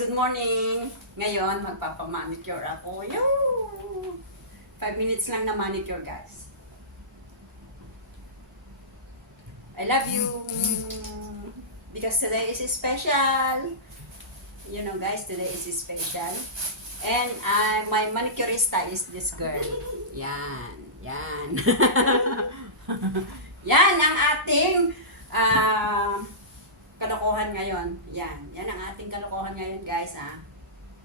good morning! Ngayon, magpapamanicure ako. Yo! Five minutes lang na manicure, guys. I love you! Because today is special. You know, guys, today is special. And uh, my manicurista is this girl. Yan. Yan. yan ang ating ah, kalokohan ngayon. Yan. Yan ang ating kalokohan ngayon, guys, ha.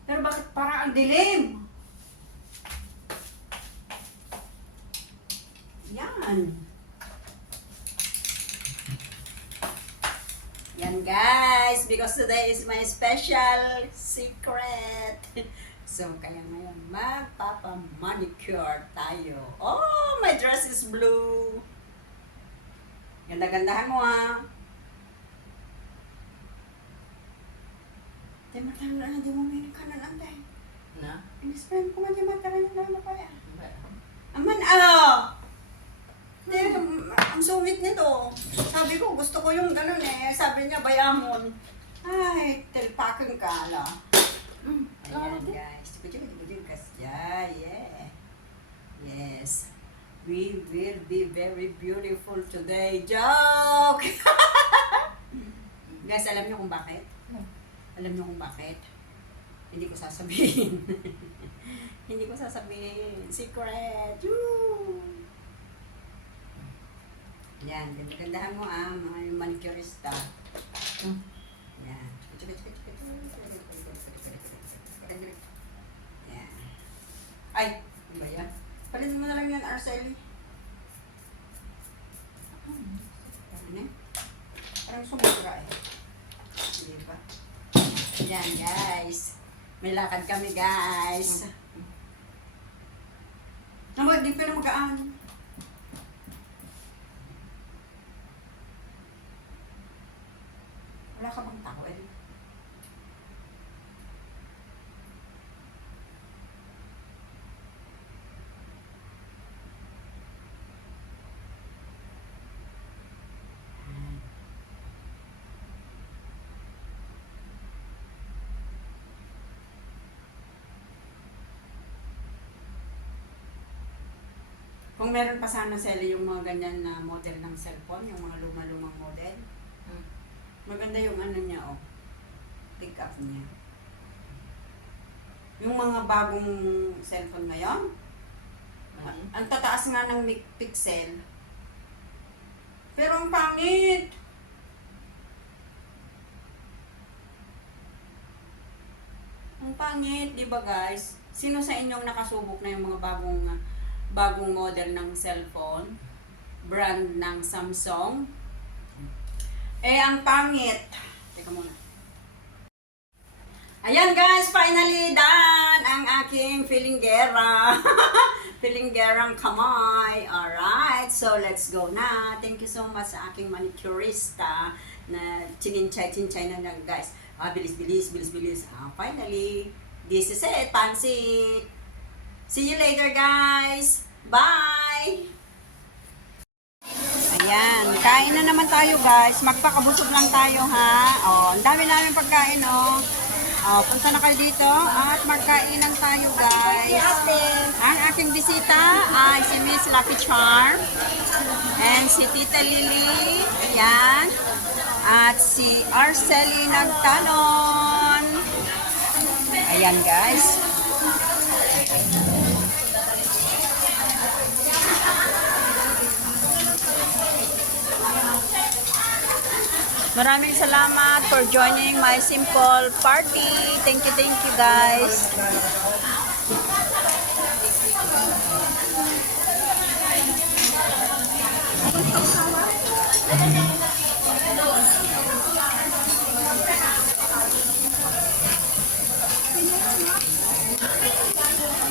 Pero bakit parang ang dilim? Yan. Yan, guys. Because today is my special secret. So, kaya ngayon, magpapamanicure tayo. Oh, my dress is blue. Ganda-gandahan mo, ha. Di matang na, di mo may kanan ang day. Na? In-spend ko nga di mataran na ano kaya. Aman, ano? Di, ang sungit nito. Sabi ko, gusto ko yung ganun eh. Sabi niya, bayamon. Ay, tilpakin ka, ala. Mm. Ayan, guys. Tigil-tigil kasya. Yeah. Yes. We will be very beautiful today. Joke! guys, alam niyo kung bakit? Alam niyo kung bakit? Hindi ko sasabihin. Hindi ko sasabihin. Secret. Woo! Yan, ganda-gandahan mo ah, mga manicurista. Hmm. Yan. Ay, ano ba yan? Palitin mo na lang yan, Arceli. Ano eh? Parang sumubra eh. Di ba? Yan, guys. May lakad kami, guys. Naman, di pa na magaan. Wala ka bang towel? Kung meron pa sana sila yung mga ganyan na model ng cellphone, yung mga luma-lumang model, Mm. maganda yung ano niya, oh. Pick up niya. Yung mga bagong cellphone ngayon, Mm. ang tataas nga ng mi- pixel. Pero ang pangit! Ang pangit, di ba guys? Sino sa inyong nakasubok na yung mga bagong ah, bagong model ng cellphone? Brand ng Samsung? Eh, ang pangit. Teka muna. Ayan guys, finally done ang aking filinggera. Filinggerang kamay. Alright, so let's go na. Thank you so much sa aking manicurista na chininchay-chinchay na lang guys. Ah, bilis, bilis, bilis, bilis. Ah, finally, this is it. Pansit. See you later guys. Bye! Ayan, kain na naman tayo guys. Magpakabusog lang tayo ha. Oh, ang dami namin pagkain oh. Oh, punta na kayo dito at magkainan tayo guys. Ang aking bisita ay si Miss Lucky Charm and si Tita Lily. Ayan. At si Arceli Nagtalon. Ayan guys. Maraming salamat for joining my simple party. Thank you, thank you guys.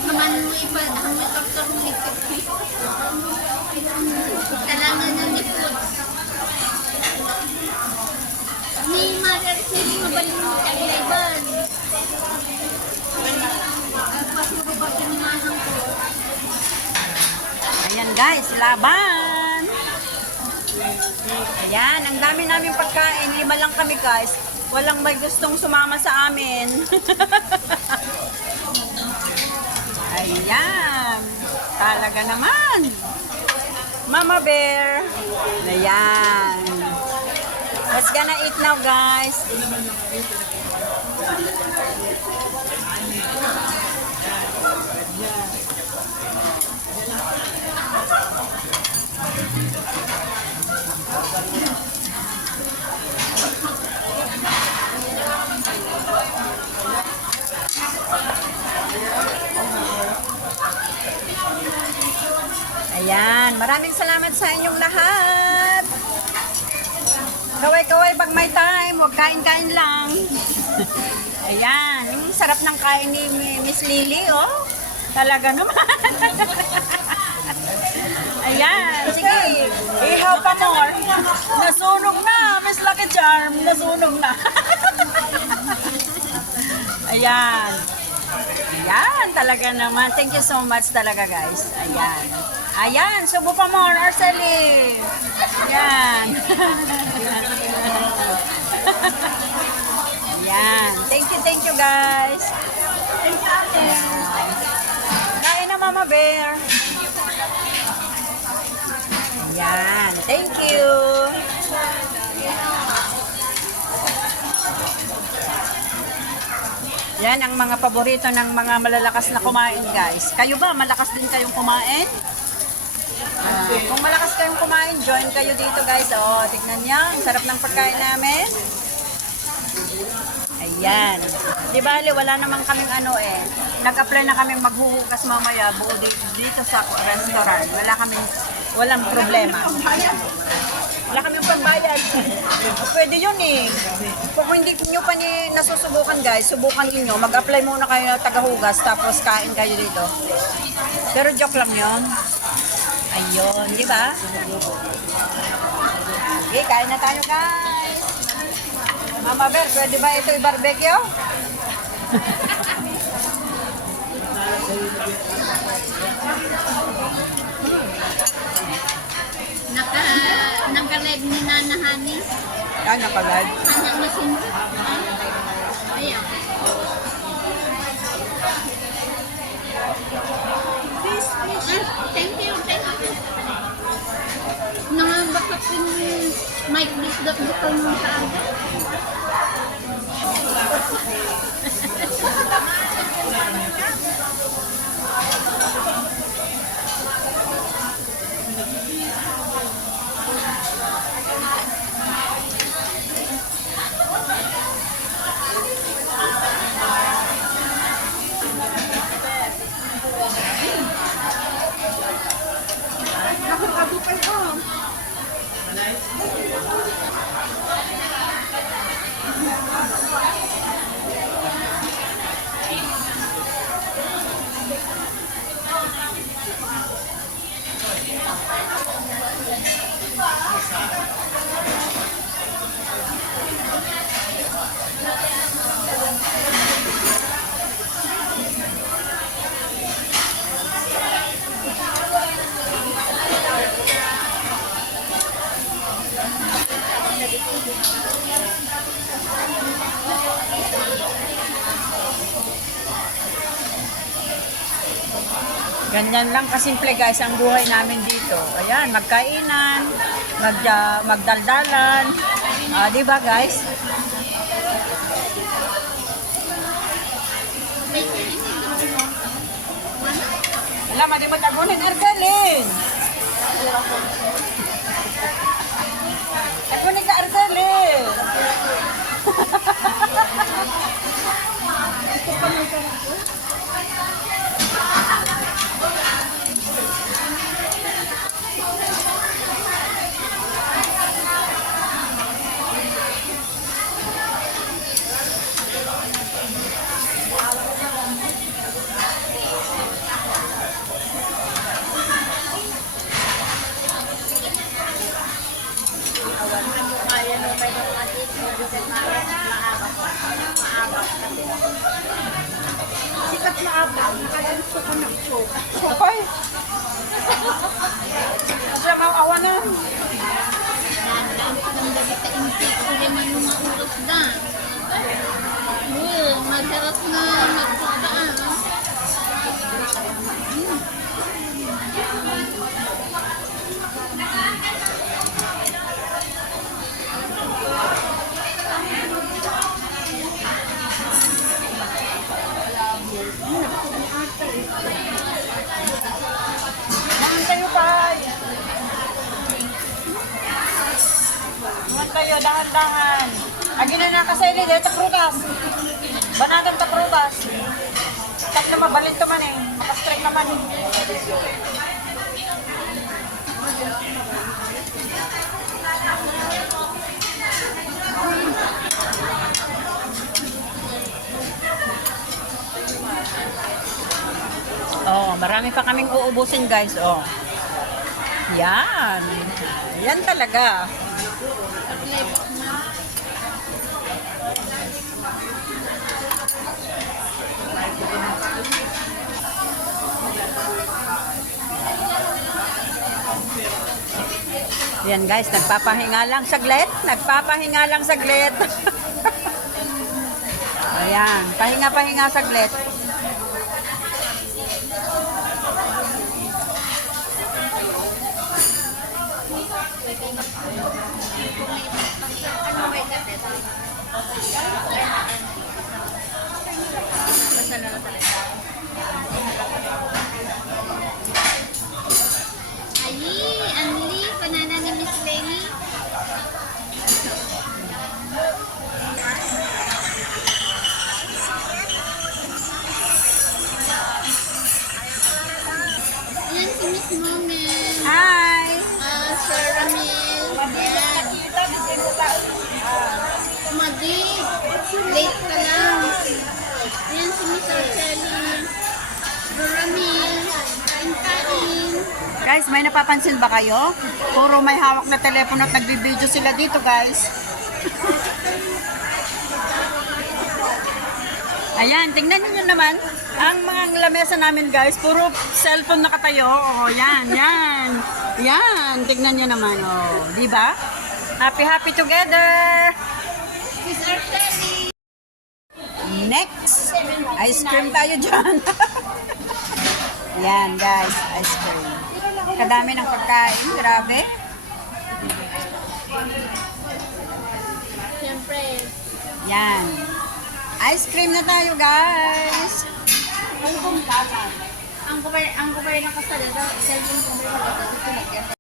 Naman mo ipa, ang may doktor mo ikot. Kailangan ng likod. May mother sili mabaling mo kaglayban. Pasuro ba pinimahang ko? Ayan guys, laban! Ayan, ang dami namin pagkain. Lima lang kami guys. Walang may gustong sumama sa amin. Ayan. Talaga naman. Mama Bear. Ayan. Let's gonna eat now, guys. Ayan. Maraming salamat sa inyong lahat. Kaway-kaway pag may time, huwag kain-kain lang. Ayan, yung sarap ng kain ni Miss Lily, oh. Talaga naman. Ayan, sige. Ihaw pa more. Nasunog na, Miss Lucky Charm. Nasunog na. Ayan. Ayan, talaga naman. Thank you so much talaga, guys. Ayan. Ayan, subo pa more, Arceli. Ayan. Ayan. Thank you, thank you, guys. Thank you, ate. Kain na, Mama Bear. Ayan. Thank you. Yan ang mga paborito ng mga malalakas na kumain, guys. Kayo ba, malakas din kayong kumain? Kung malakas kayong kumain, join kayo dito, guys. Oh, tignan niyo, ang sarap ng pagkain namin. Ayan. Di bali, wala naman kaming ano eh. Nag-apply na kaming maghuhugas mamaya buo dito, dito sa restaurant. Wala kaming, walang problema. Wala kaming pagbayad. Pwede yun eh. Kung hindi nyo pa ni nasusubukan guys, subukan inyo. Mag-apply muna kayo ng tagahugas tapos kain kayo dito. Pero joke lang yun. Ayun, di ba? Okay, kain na tayo guys. Mama Bear, pwede ba ito i-barbecue? Naka, naka-live ni Nana Hani. Yan, nakalag. Hanya masin. Ayan. Thank you, thank you. Nangabakat yung kaaga. Nakakabukay Ganyan lang kasimple guys ang buhay namin dito. Ayan, magkainan, mag, magdaldalan. Ah, di ba guys? Wala, madi mo tagunin, Argelin. Tagunin ka, Argelin. Sikat na abang, nakaganto ko ng show. Kapay. Siya maawa na. Yan, daan pa ng gabi ka inti. Kasi may mga uros na. Uy, masarap na magpakaan. Naman kayo, dahan-dahan. Agi na nakasali, dahil taprutas. Banatan taprutas. Tatlo mabalin to man eh. Makastrike naman eh. Oh, marami pa kaming uubusin guys. Oh. Yan. Yan talaga. Yan guys, nagpapahinga lang saglit. Nagpapahinga lang saglit. Ayan, pahinga-pahinga saglit. Ali, Anli, panana ni Miss Lenny. Late ka lang. Ayan si Miss Arceli. Sir Ramil. Kain-kain. Guys, may napapansin ba kayo? Puro may hawak na telepono at nagbibideo sila dito, guys. Ayan, tingnan niyo naman. Ang mga lamesa namin, guys, puro cellphone nakatayo. Oh, yan, yan. Yan, tingnan niyo naman. Oh, di ba? Happy, happy together. Miss Arceli. Next, ice cream tayo dyan. Yan, guys, ice cream. Kadami ng pagkain, grabe. Siyempre. Yan. Ice cream na tayo, guys. Ang kumay, ang kumay ng kasalida, cellphone kumay ng kasalida.